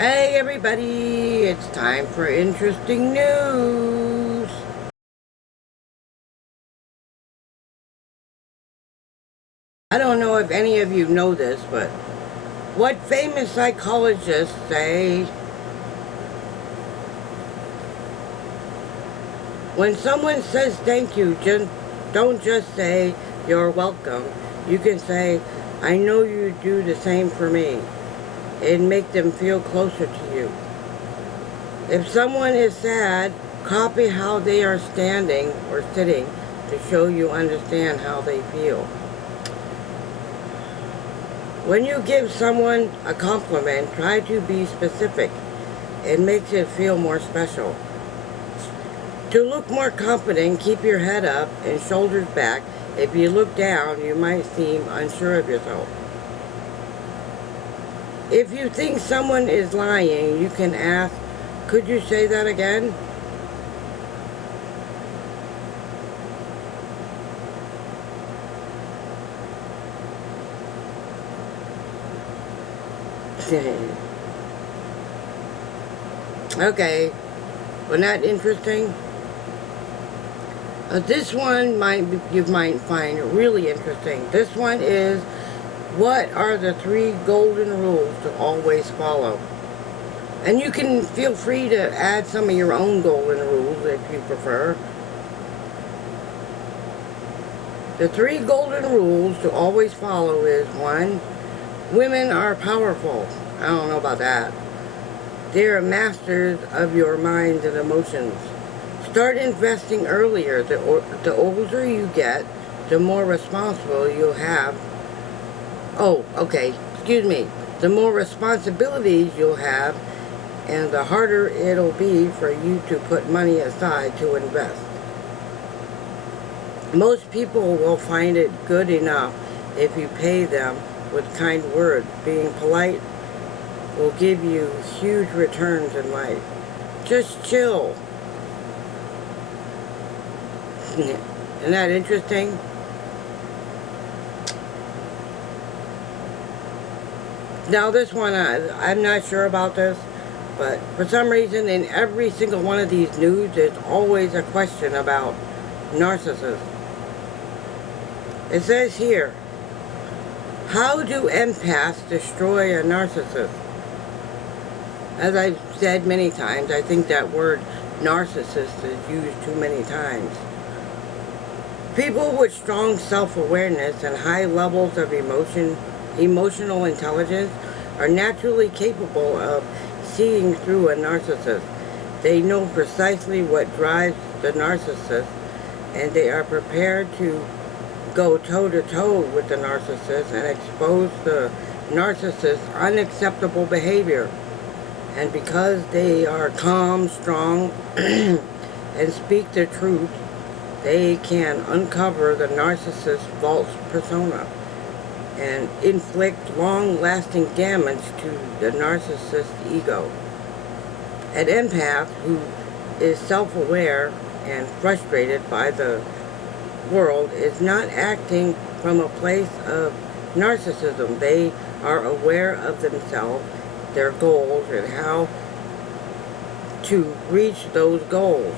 Hey everybody, it's time for interesting news. I don't know if any of you know this, but what famous psychologists say when someone says thank you, don't just say you're welcome. You can say, I know you do the same for me, and make them feel closer to you. If someone is sad, copy how they are standing or sitting to show you understand how they feel. When you give someone a compliment, try to be specific. It makes it feel more special. To look more confident, keep your head up and shoulders back. If you look down, you might seem unsure of yourself. If you think someone is lying, you can ask, could you say that again? Okay, wasn't that interesting? This one you might find really interesting. This one is, what are the 3 golden rules to always follow? And you can feel free to add some of your own golden rules if you prefer. The 3 golden rules to always follow is 1, women are powerful. I don't know about that. They are masters of your minds and emotions. Start investing earlier. The older you get, the more responsible you'll have. The more responsibilities you'll have, and the harder it'll be for you to put money aside to invest. Most people will find it good enough if you pay them with kind words. Being polite will give you huge returns in life. Just chill. Isn't that interesting? Now this one, I'm not sure about this, but for some reason in every single one of these news, there's always a question about narcissists. It says here, how do empaths destroy a narcissist? As I've said many times, I think that word narcissist is used too many times. People with strong self-awareness and high levels of emotional intelligence are naturally capable of seeing through a narcissist. They know precisely what drives the narcissist, and they are prepared to go toe-to-toe with the narcissist and expose the narcissist's unacceptable behavior. And because they are calm, strong, and speak the truth, they can uncover the narcissist's false persona and inflict long-lasting damage to the narcissist's ego. An empath who is self-aware and frustrated by the world is not acting from a place of narcissism. They are aware of themselves, their goals, and how to reach those goals.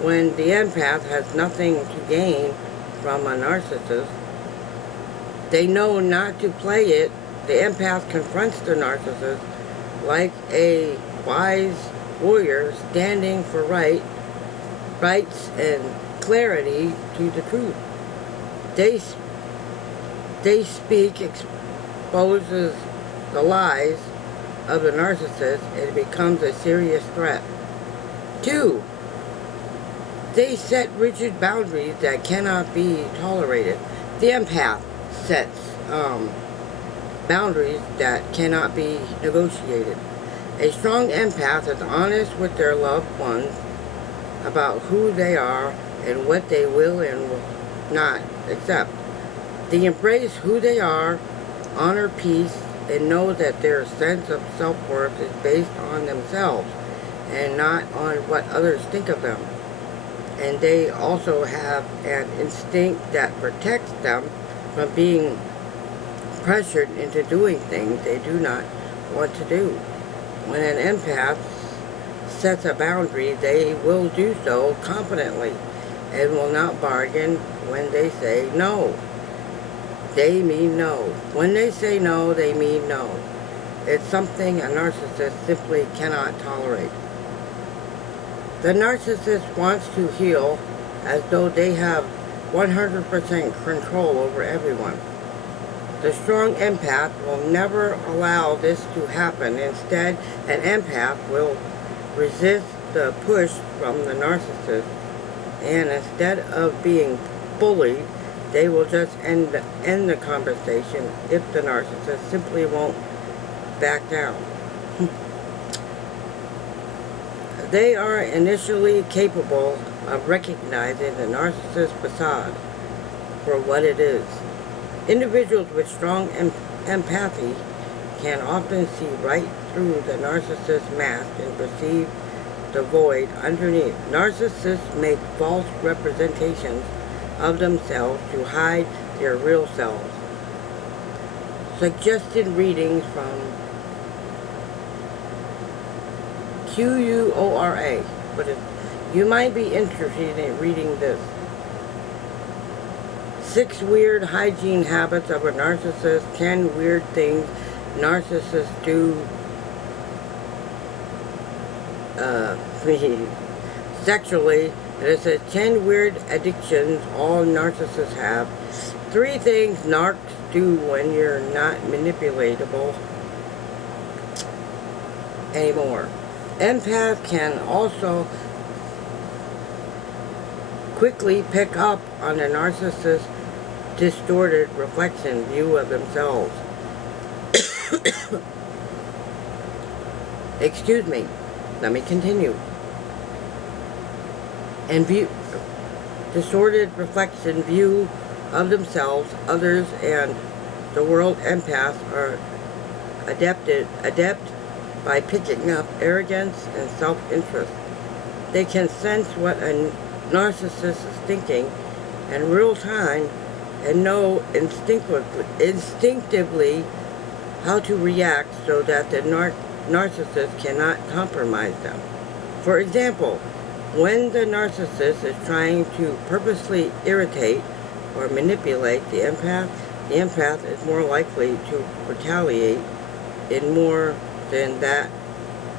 When the empath has nothing to gain from a narcissist, they know not to play it. The empath confronts the narcissist like a wise warrior standing for rights and clarity to the truth. They speak, exposes the lies of the narcissist, and it becomes a serious threat. 2, they set rigid boundaries that cannot be tolerated. The empath sets boundaries that cannot be negotiated. A strong empath is honest with their loved ones about who they are and what they will and will not accept. They embrace who they are, honor peace, and know that their sense of self-worth is based on themselves and not on what others think of them. And they also have an instinct that protects them from being pressured into doing things they do not want to do. when an empath sets a boundary, they will do so confidently and will not bargain when they say no. They mean no. When they say no, they mean no. It's something a narcissist simply cannot tolerate. The narcissist wants to heal as though they have 100% control over everyone. The strong empath will never allow this to happen. Instead, an empath will resist the push from the narcissist, and instead of being bullied, they will just end the conversation if the narcissist simply won't back down. They are initially capable of recognizing the narcissist's facade for what it is. Individuals with strong empathy can often see right through the narcissist's mask and perceive the void underneath. Narcissists make false representations of themselves to hide their real selves. Suggested readings from Quora, but you might be interested in reading this. 6 weird hygiene habits of a narcissist, 10 weird things narcissists do sexually. It says 10 weird addictions all narcissists have, 3 things narcs do when you're not manipulatable anymore. Empaths can also quickly pick up on the narcissist's distorted reflection view of themselves. Excuse me. Let me continue. And distorted reflection view of themselves, others, and the world. Empaths are adept by picking up arrogance and self-interest. They can sense what a narcissist is thinking in real time and know instinctively how to react so that the narcissist cannot compromise them. For example, when the narcissist is trying to purposely irritate or manipulate the empath is more likely to retaliate in more than that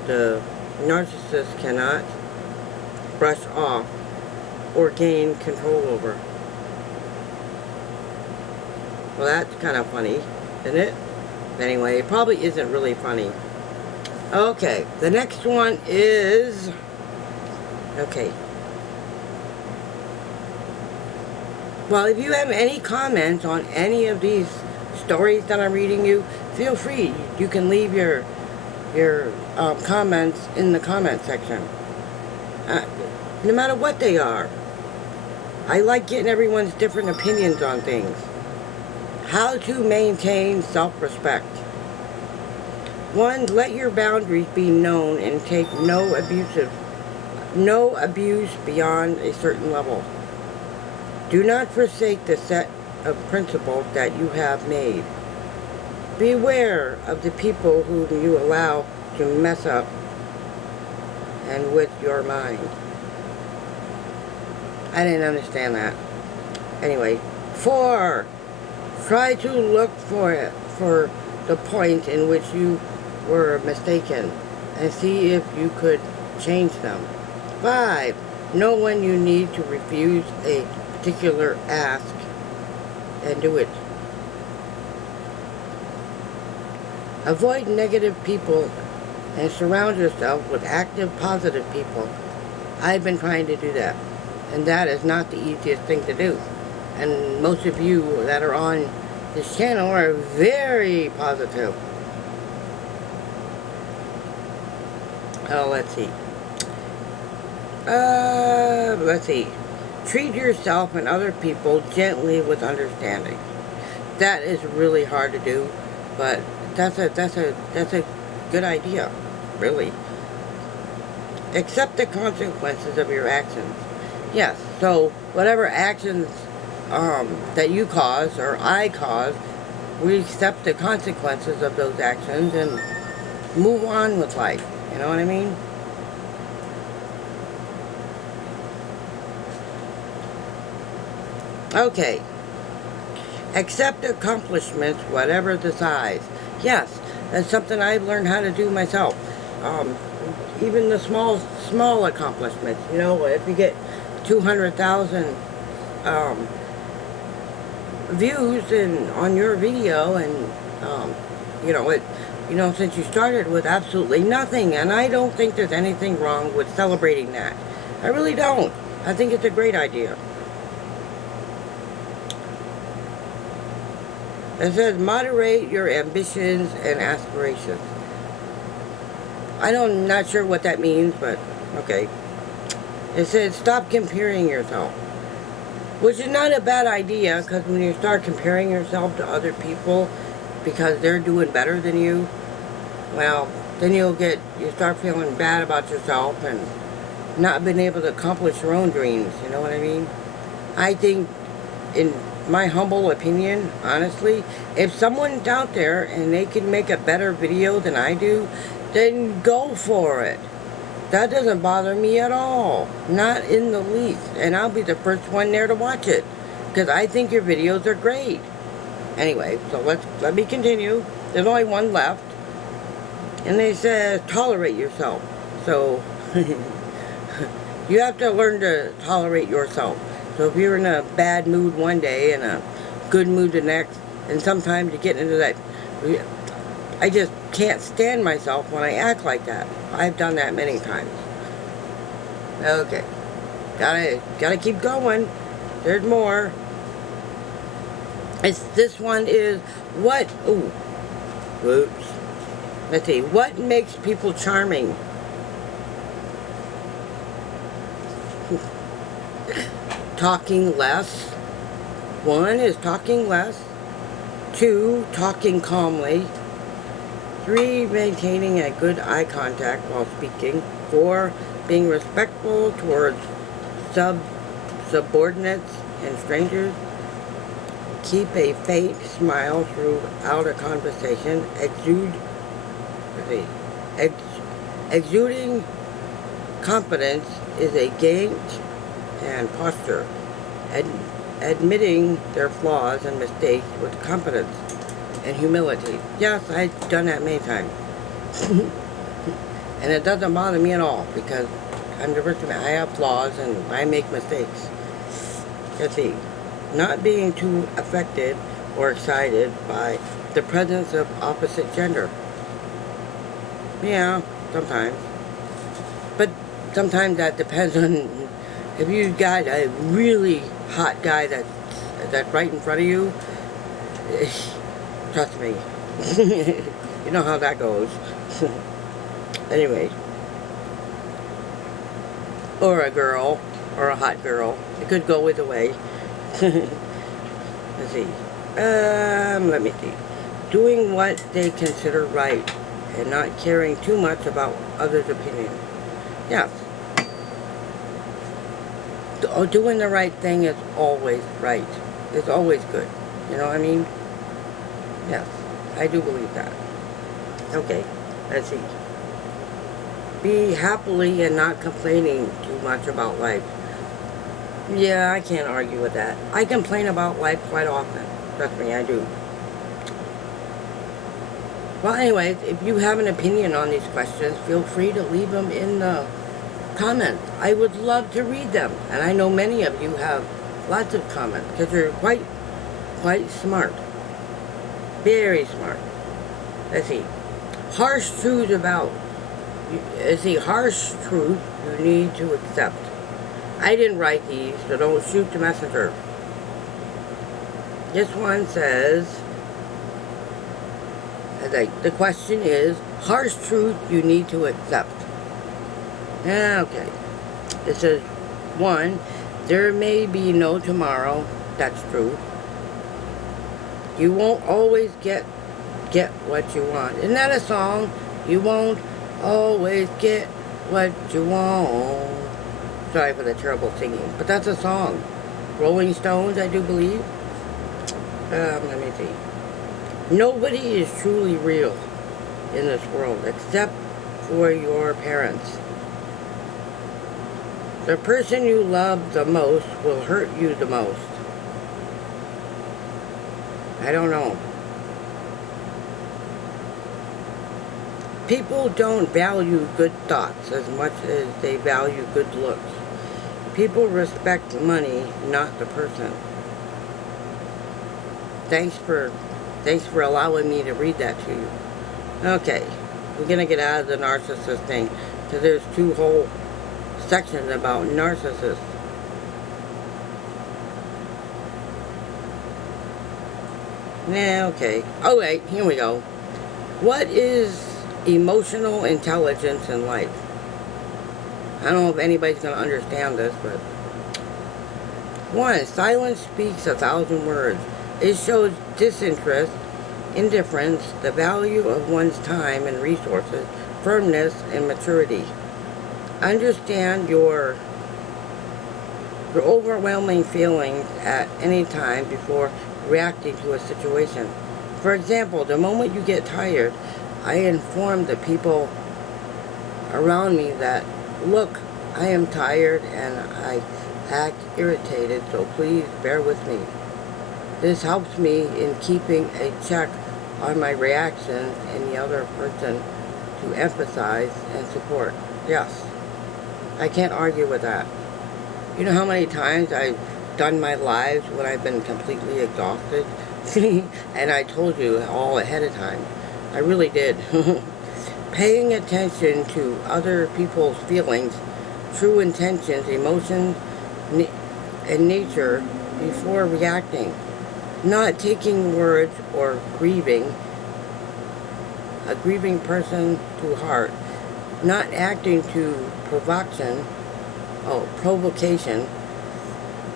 the narcissist cannot brush off or gain control over. Well, that's kind of funny, isn't it? Anyway, it probably isn't really funny. Okay, the next one is... Okay. Well, if you have any comments on any of these stories that I'm reading you, feel free. You can leave your comments in the comment section. No matter what they are. I like getting everyone's different opinions on things. How to maintain self-respect. 1. Let your boundaries be known and take no abuse beyond a certain level. Do not forsake the set of principles that you have made. Beware of the people whom you allow to mess up and with your mind. I didn't understand that. Anyway, 4. Try to look for the point in which you were mistaken and see if you could change them. 5. Know when you need to refuse a particular ask and do it. Avoid negative people and surround yourself with active, positive people. I've been trying to do that, and that is not the easiest thing to do. And most of you that are on this channel are very positive. Oh, let's see. Treat yourself and other people gently with understanding. That is really hard to do, but that's a good idea, really. Accept the consequences of your actions. Yes, so whatever actions that you cause or I cause, we accept the consequences of those actions and move on with life. You know what I mean? Okay. Accept accomplishments, whatever the size. Yes, that's something I've learned how to do myself. Um, Even the small accomplishments. You know, if you get 200,000 um, views on your video, and you know it. You know, since you started with absolutely nothing, and I don't think there's anything wrong with celebrating that. I really don't. I think it's a great idea. It says moderate your ambitions and aspirations. I'm not sure what that means, but okay. It says stop comparing yourself, which is not a bad idea, because when you start comparing yourself to other people because they're doing better than you, well, then you start feeling bad about yourself and not being able to accomplish your own dreams. You know what I mean? I think, in my humble opinion, honestly, if someone's out there and they can make a better video than I do, then go for it. That doesn't bother me at all. Not in the least. And I'll be the first one there to watch it, because I think your videos are great. Anyway, so let me continue. There's only one left. And they say tolerate yourself. So you have to learn to tolerate yourself. So if you're in a bad mood one day and a good mood the next, and sometimes you get into that, I just can't stand myself when I act like that. I've done that many times. Okay. Gotta keep going. There's more. This one is what, ooh, whoops. Let's see, what makes people charming? Talking less. 1 is talking less. 2, talking calmly. 3, maintaining a good eye contact while speaking. 4, being respectful towards subordinates and strangers. Keep a faint smile throughout a conversation. Exuding confidence is a gait and posture. Admitting their flaws and mistakes with confidence and humility. Yes, I've done that many times. And it doesn't bother me at all, because I'm the person. I have flaws and I make mistakes. Let's see. Not being too affected or excited by the presence of opposite gender. Yeah, sometimes. But sometimes that depends on if you got a really hot guy that's right in front of you. Trust me. You know how that goes. Anyway. Or a girl, or a hot girl. It could go either way. Let's see. Let me see. Doing what they consider right and not caring too much about others' opinions. Yes. Doing the right thing is always right. It's always good. You know what I mean? Yes. I do believe that. Okay. Let's see. Be happily and not complaining too much about life. Yeah, I can't argue with that. I complain about life quite often. Trust me, I do. Well, anyways, if you have an opinion on these questions, feel free to leave them in the comments. I would love to read them. And I know many of you have lots of comments, because you're quite smart. Very smart. Let's see. Harsh truth you need to accept. I didn't write these, so don't shoot the messenger. This one says, the question is, harsh truth you need to accept. Okay. It says, 1, there may be no tomorrow. That's true. You won't always get what you want. Isn't that a song? You won't always get what you want. Sorry for the terrible singing, but that's a song. Rolling Stones, I do believe. Let me see. Nobody is truly real. in this world, except for your parents. The person you love the most will hurt you the most. I don't know. People don't value good thoughts as much as they value good looks. People respect money, not the person. Thanks for allowing me to read that to you. Okay, we're gonna get out of the narcissist thing, because there's 2 whole sections about narcissists. Yeah, okay. Oh wait, here we go. What is emotional intelligence in life? I don't know if anybody's going to understand this, but 1. Silence speaks 1,000 words. It shows disinterest, indifference, the value of one's time and resources, firmness, and maturity. Understand your overwhelming feelings at any time before reacting to a situation. For example, the moment you get tired, I inform the people around me that, look, I am tired and I act irritated, so please bear with me. This helps me in keeping a check on my reactions and the other person to emphasize and support. Yes, I can't argue with that. You know how many times I've done my lives when I've been completely exhausted? And I told you all ahead of time. I really did. Paying attention to other people's feelings, true intentions, emotions, and nature before reacting. Not taking words or grieving a grieving person to heart. Not acting to provocation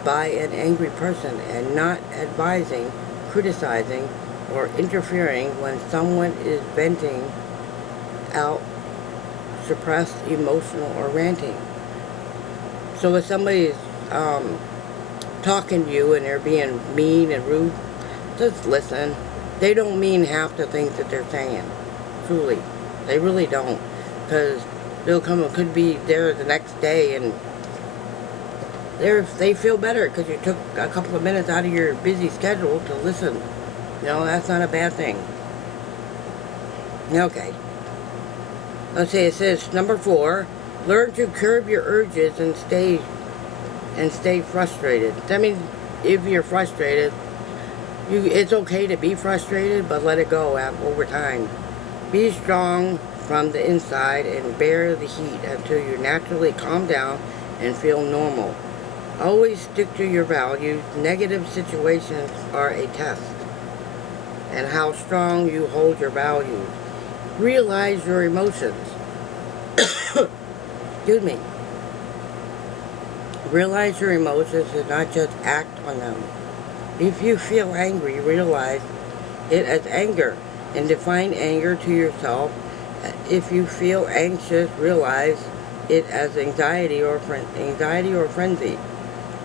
by an angry person, and not advising, criticizing, or interfering when someone is venting out suppressed emotional or ranting. So if somebody's talking to you and they're being mean and rude, just listen. They don't mean half the things that they're saying. Truly. They really don't. Because could be there the next day and they feel better because you took a couple of minutes out of your busy schedule to listen. You know, that's not a bad thing. Okay. Let's see, it says, number 4, learn to curb your urges and stay frustrated. That means if you're frustrated, it's okay to be frustrated, but let it go over time. Be strong from the inside and bear the heat until you naturally calm down and feel normal. Always stick to your values. Negative situations are a test and how strong you hold your values. Realize your emotions. Excuse me. Realize your emotions and not just act on them. If you feel angry, realize it as anger and define anger to yourself. If you feel anxious, realize it as anxiety or frenzy.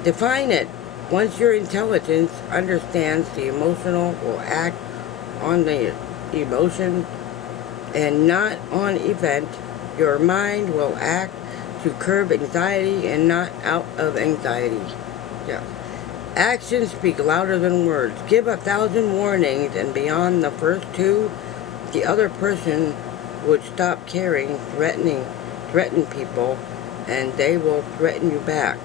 Define it. Once your intelligence understands the emotional, will act on the emotion and not on event. Your mind will act to curb anxiety and not out of anxiety. Yeah. Actions speak louder than words. Give 1,000 warnings, and beyond the first 2, the other person would stop caring, threaten people, and they will threaten you back.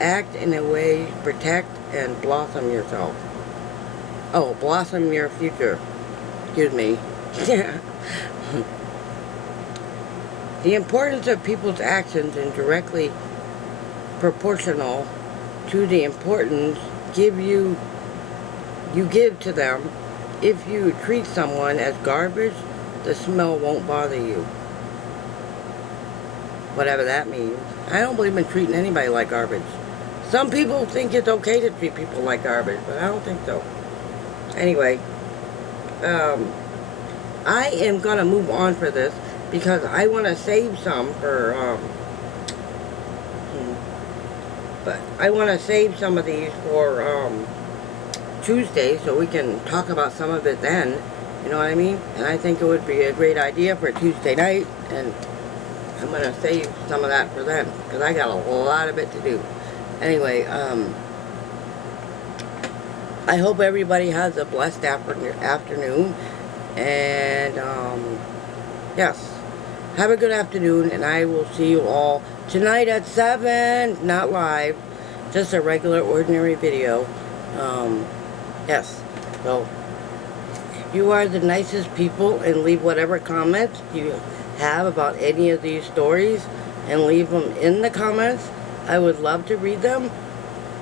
Act in a way, protect and blossom yourself. Oh, blossom your future. Excuse me. The importance of people's actions is directly proportional to the importance you give to them. If you treat someone as garbage, the smell won't bother you. Whatever that means. I don't believe in treating anybody like garbage. Some people think it's okay to treat people like garbage, but I don't think so. Anyway, I am going to move on for this because I want to save some for, but I want to save some of these for Tuesday so we can talk about some of it then. You know what I mean? And I think it would be a great idea for Tuesday night, and I'm going to save some of that for then, because I got a lot of it to do. Anyway, I hope everybody has a blessed afternoon, and yes, have a good afternoon, and I will see you all tonight at 7, not live, just a regular, ordinary video. Yes, so you are the nicest people, and leave whatever comments you have about any of these stories, and leave them in the comments. I would love to read them,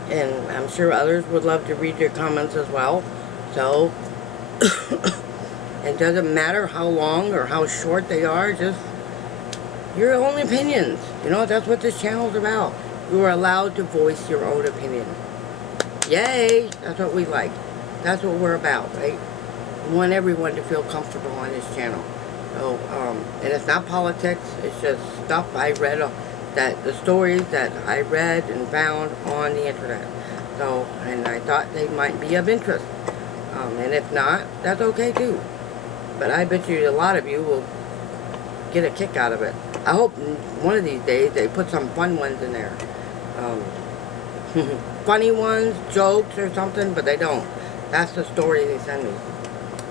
and I'm sure others would love to read your comments as well. So it doesn't matter how long or how short they are, just your own opinions. You know, that's what this channel is about. You are allowed to voice your own opinion. Yay! That's what we like. That's what we're about, right? We want everyone to feel comfortable on this channel. So, and it's not politics, it's just stuff I read, that the stories that I read and found on the internet. So, and I thought they might be of interest. And if not, that's okay too. But I bet you a lot of you will get a kick out of it. I hope one of these days they put some fun ones in there. Funny ones, jokes or something, but they don't. That's the story they send me.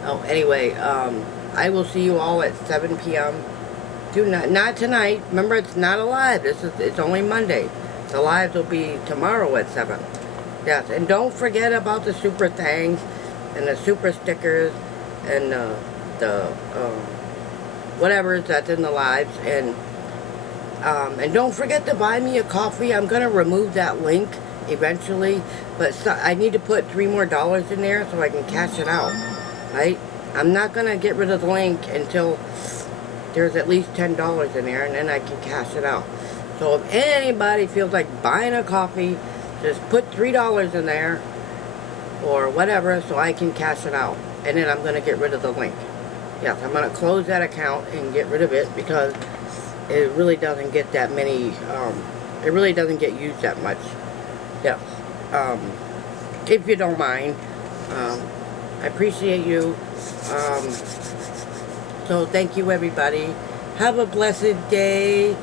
Oh, anyway, I will see you all at 7 p.m. Not tonight. Remember, it's not a live. It's only Monday. The lives will be tomorrow at 7. Yes, and don't forget about the super thanks and the super stickers and the whatever that's in the lives. And don't forget to buy me a coffee. I'm gonna remove that link eventually, but I need to put $3 more in there so I can cash it out. Right? I'm not gonna get rid of the link until there's at least $10 in there, and then I can cash it out. So if anybody feels like buying a coffee, just put $3 in there or whatever so I can cash it out, and then I'm gonna get rid of the link. Yes, I'm gonna close that account and get rid of it because it really doesn't get that many, it really doesn't get used that much. Yes. If you don't mind, I appreciate you. So thank you, everybody. Have a blessed day.